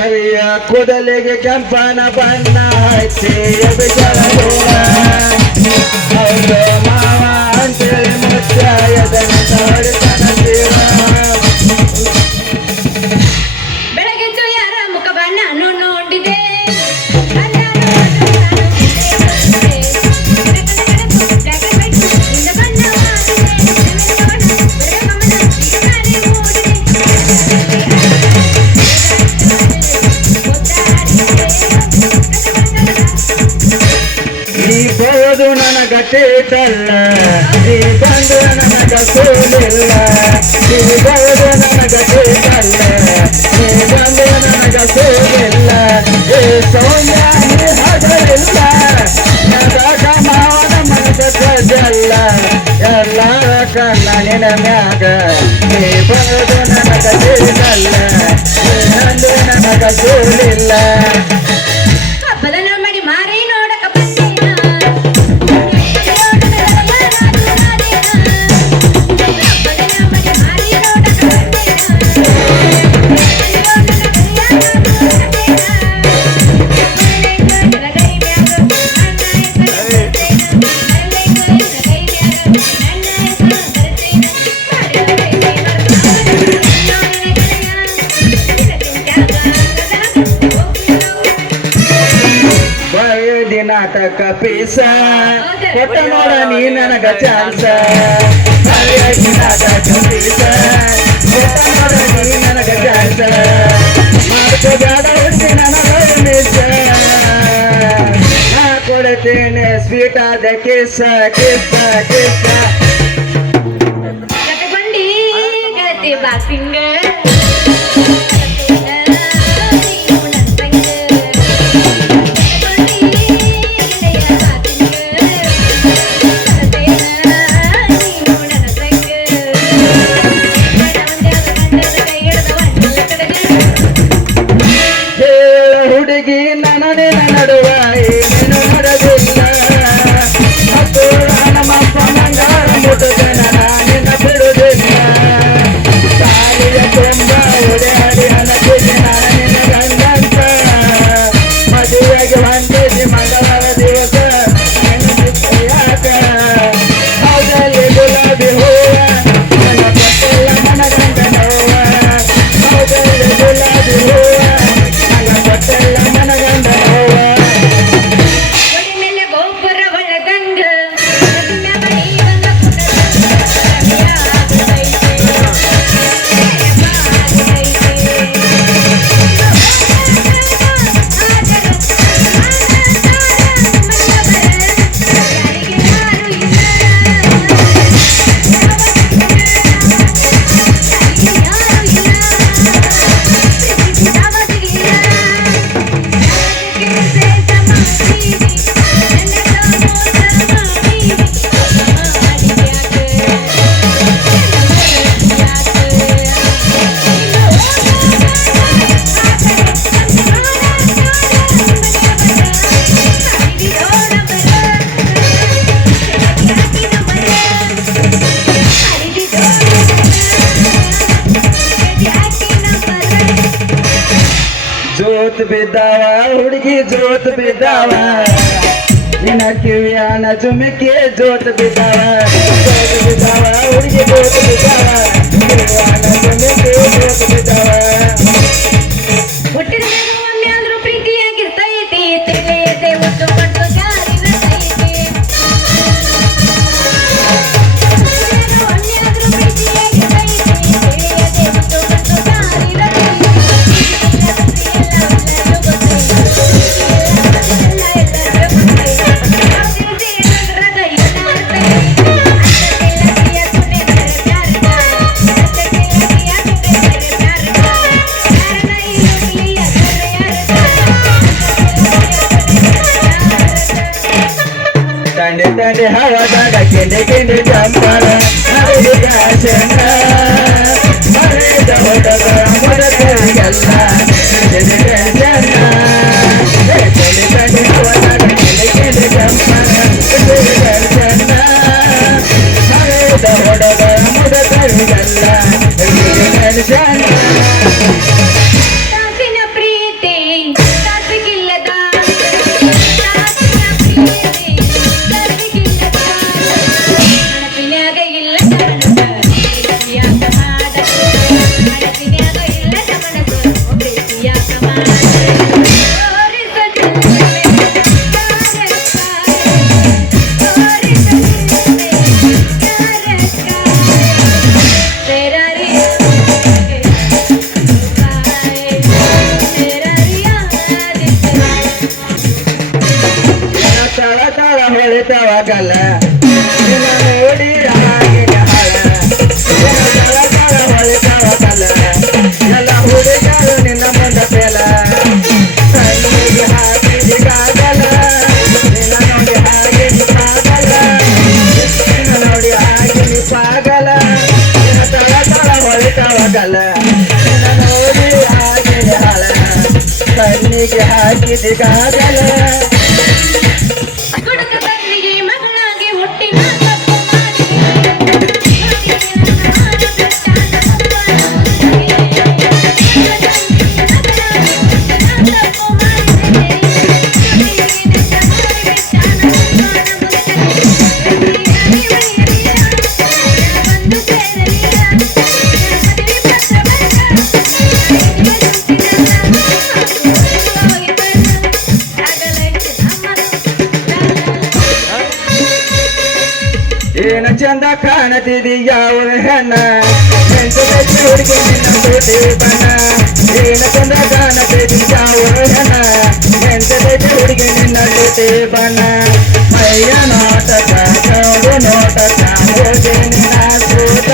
ಕವಿಯ ಕೂದಲಿಗೆ ಕೆಂಪನ ಬಣ್ಣ ಹಚ್ಚಿ ಅಭಿಷೇಕ ಹೌದು ಮಾವ ಅಂತೇಳಿ ಮುಚ್ಚಾಯದಂತ ಹೊಡಿತನ ಜೀವ ಬೆಳಗ್ಗೆ ಯಾರ ಮುಖ ಬಣ್ಣನು ನೋಡಿದೆ ಬೋದು ನನಗಟ್ಟಿಟ್ಟಲ್ಲ ನೀ ಬಂದು ನನಗ ಸೋಲಿಲ್ಲ ನೀ ಬೋದು ನನಗಟ್ಟಿಟ್ಟಲ್ಲ ನೀ ಬಂದು ನನಗ ಸೋಲಿಲ್ಲ ಏ ಸೌಮ್ಯ ನೀ ಹಗಲಿಲ್ಲ ನದಾಗ ಮಾವನ ಮನದ ಕಜಲ್ಲ ಎಲ್ಲ ಕಣ್ಣ ನಿನ ಮ್ಯಾಗ ನೀ ಬೋದು ನನಗ ತಿಳಿದಲ್ಲ ನೀ ಬಂದು ನನಗ ಸೋಲಿಲ್ಲ ನಾಟಕ ಪೀಸ ಕೊಟ್ಟ ನೋಡ ನೀ ನನಗ ಚಾನ್ಸ ನಾಟಕ ಪೀಸ ಕೊಟ್ಟ ನೋಡ ನೀ ನನಗ ಚಾನ್ಸ ಮಾಡ್ಕೋ ಬೇಡ ಹುಡುಗಿ ನನಗ ಮಿಸ್ ನಾ ಕೊಡ್ತೇನೆ ಸ್ವೀಟ್ ಆದ ಕಿಸ ಕಿಸ ಕಿಸ ಹುಡುಗಿ ನನನೆ ನಡುವ ಏನೇನು ನಡೆದಿಲ್ಲ ಮತ್ತು ನಮ್ಮಪ್ಪ ಮಂಗಾರ ಮುಟ್ಟುತ್ತೇನೆ ನಾನಿನ ಬಿಡುವುದಿಲ್ಲ ತಾಯಿಯ ತುಂಬ ಓಡಾಡಿ ನನಗೆ ನಾನಿನ ಗಂಡಂತ ಮದುವೆಗೆ ಹೊಂದಿಸಿ ಮಂಗಳವಾರ ದಿವಸ ಯಾಕ ಹೌದಲ್ಲಿ ಗುಲಾಬಿ ಹೂವ ನನ್ನ ಕೊಟ್ಟೆಲ್ಲ ಮನ ಗಂಡ ನೋವ ಹೌದಲ್ಲಿ ಗುಲಾಬಿ ಹೂವ ಕೊಟ್ಟೆಲ್ಲ ಮನಗಂಡ ನೋವ ಮೇಲೆ ಗೋಪುರ ಒಳದಂಗ ಜೋತ್ ಬಿದ್ದಾವ ಹುಡುಗಿ ಜೋತ್ ಬಿದ್ದಾವ ನಿನ್ನ ಕಿವಿಯಾನ ಜುಮಿಕೆ ಜೋತ್ ಬಿದ್ದಾವ ಹುಡುಗಿ ಜೋತ್ ಬಿದ್ದಾವ ಕಿವಿಯಾನ ಜುಮಿಕೆ ಜೋತ್ ಬಿದ್ದಾವ ಹುಟ್ಟಿದ ಒಮ್ಮೆ ಆದ್ರೂ ಪ್ರೀತಿಯಾಗಿರ್ತೈತಿ ತಿಳಿಯದೆ ಒಟ್ಟು ಪಟ್ಟು ಜಾರಿರ್ತೈತಿ ಒಮ್ಮೆ ಆದ್ರೂ ಪ್ರೀತಿಯಾಗಿರ್ತೈತಿ ತಿಳಿಯದೆ ಒಟ್ಟು ಪಟ್ಟು ತಂದೆ ತಂದೆ ಹವದಾಗ ಕೆಂಡೆ ಕೆಂಡೆ ಚಂಪರ ನಡಿಗ ಚೆನ್ನ ಮರೆದ ಹೊಡದ ಮರಕರಿಗೆಲ್ಲ ಚೆನ್ನ ತಂದೆ ತಂದೆ ಹವದಾಗ ಕೆಂಡೆ ಕೆಂಡೆ ಚಂಪರ ಚೆನ್ನ ಮರೆದ ಹೊಡದ ಮರಕರಿಗೆಲ್ಲ ಚೆನ್ನ ಪ್ರೀತಿ ಕಣ್ಣಿಗೆ ಹಾಕಿದೆ ಕಾಗಲ ಹುಡುಗ ತಂದಿಗೆ ಮಗಳಾಗಿ ಹುಟ್ಟಿ ನಾ ತಪ್ಪು ಮಾಡಿದೆ. ಏನ ಚಂದ ಕಾಣತಿದಿ ಯಾವ ಹೆಣ್ಣ ಎಂತದಕ್ಕೆ ಹುಡುಗಿ ನಿನ್ನ ತೋಟಿ ಬಣ್ಣ ಏನ ಚಂದ ಕಾಣತಿದಿ ಯಾವ ಹೆಣ್ಣ ಎಂತದಕ್ಕೆ ಹುಡುಗಿ ನಿನ್ನ ತೋಟಿ ಬಣ್ಣ ಮೈಯ ನೋಟಕ ಕೌಡು ನೋಟಕ ಹೋಗಿ ನಿನ್ನ ಸೂತ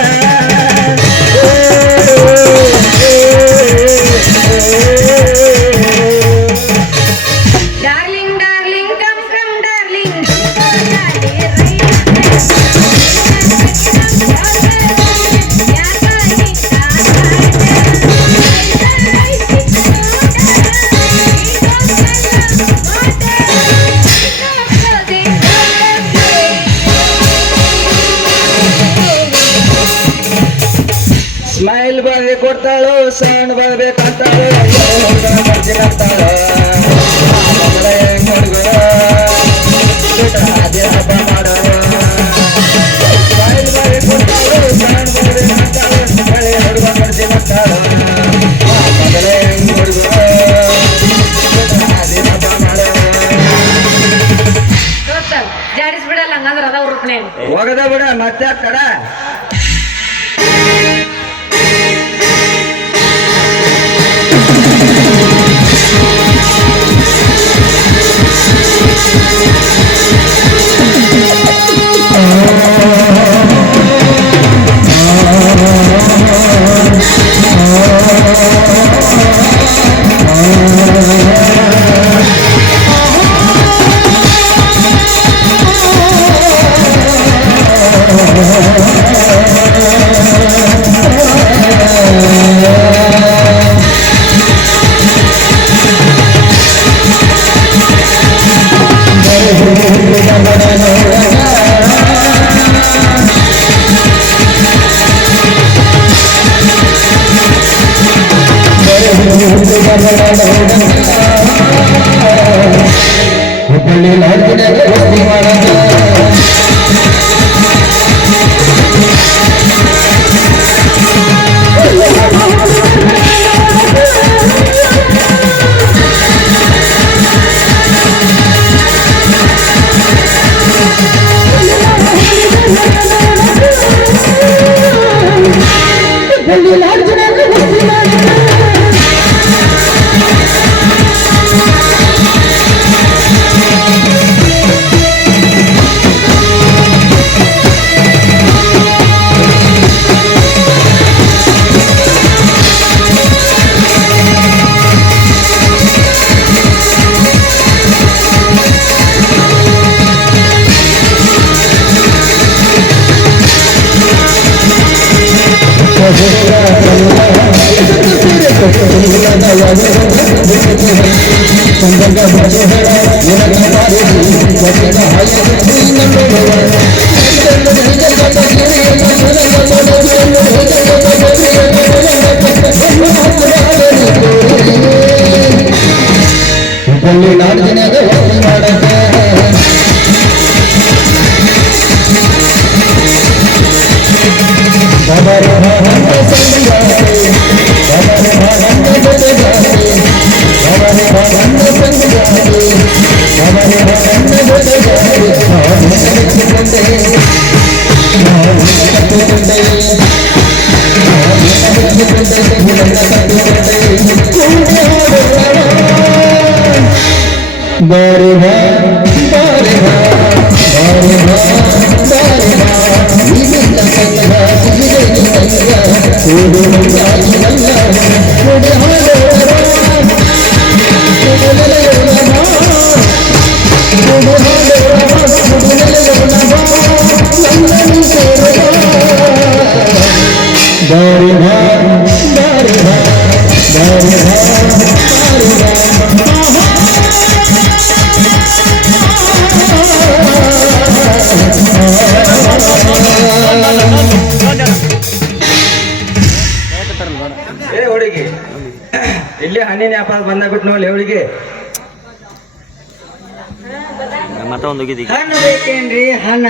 darling darling come come darling smile ಬರ್ದೆ ಕೊಡ್ತಾಳು ಸಣ್ಣ ಬರ್ಬೇಕಂತಾಳು ಬರ್ತೀನಂತಾಳು ಹಬ್ಬ ಮಾಡೋರು ಸ್ಮೈಲ್ ಬರ್ದೆ ಕೊಡ್ತಾಳು ಸಣ್ಣ ಬರ್ಬೇಕಂತಾಳು ಮಳೆ ಹುಡುಗ ಬರ್ತೀನಂತಾಳು ಮೊದಲೇ ಹುಡುಗರು ಹಬ್ಬ ಮಾಡೋರು ಜಾಡಿಸ್ಬಿಡಲ್ಲ ಹಂಗಂದ್ರೆ ಅದ ರೂಪನೇ ಹೋಗದ ಬಿಡ ಮತ್ತೆ ಕಡ ಹುಬ್ಬಳ್ಳಿ ಲಾಡ್ಜಿನಾಗ ವಸ್ತಿ ಮಾಡದ ಹುಬ್ಬಳ್ಳಿ ಲಾಡ್ಜಿನಾಗ ವಸ್ತಿ ಮಾಡದ ಹುಬ್ಬಳ್ಳಿ ಲಾಡ್ಜಿನಾಗ ವಸ್ತಿ ಮಾಡದ ಬಾಬಾರೆ ಭಾಗಂತ ಸಂಗಾತಿ ಬಾಬಾರೆ ಭಾಗಂತ ಜೊತೆಗಾತಿ ಬಾಬಾರೆ ಭಾಗಂತ ಸಂಗಾತಿ ಬಾಬಾರೆ ಭಾಗಂತ ಜೊತೆಗಾತಿ ಬಾರೆ ಬಾ ಬಾರೆ ಬಾ ಬಾರೆ ಬಾ ಬಾರೆ ಬಾ ಇದೆಲ್ಲ ಸಂಗ ಇದೆಲ್ಲ ಸಂಗ ಕೂಡು ಮಂಗಾಯಿ ಮಲ್ಲ ಕೂಡು ಹಾಡೋರ ಕೂಡು ನೆಲೆಯೋಣ ಬಾ ಕೂಡು ಹಾಡೋರ ಕೂಡು ನೆಲೆಯೋಣ ಬಾ ನನ್ನನ್ನು ಸೇರೋಣ ಬಾರೆ ಬಾ ಬಾರೆ ಬಾ ಬಾರೆ ಬಾ ಬಾರೆ ಬಾ ಇಲ್ಲಿ ಹಣ್ಣಿನ ವ್ಯಾಪಾರ ಬಂದಾಗ್ಬಿಟ್ಟು ನೋಡಿ ಅವಳಿಗೆ ಮತ್ತೆ ಒಂದು ಹೋಗಿದ್ದೀವಿ ಹಣ್ಣು ಬೇಕೇನ್ರಿ ಹಣ್ಣ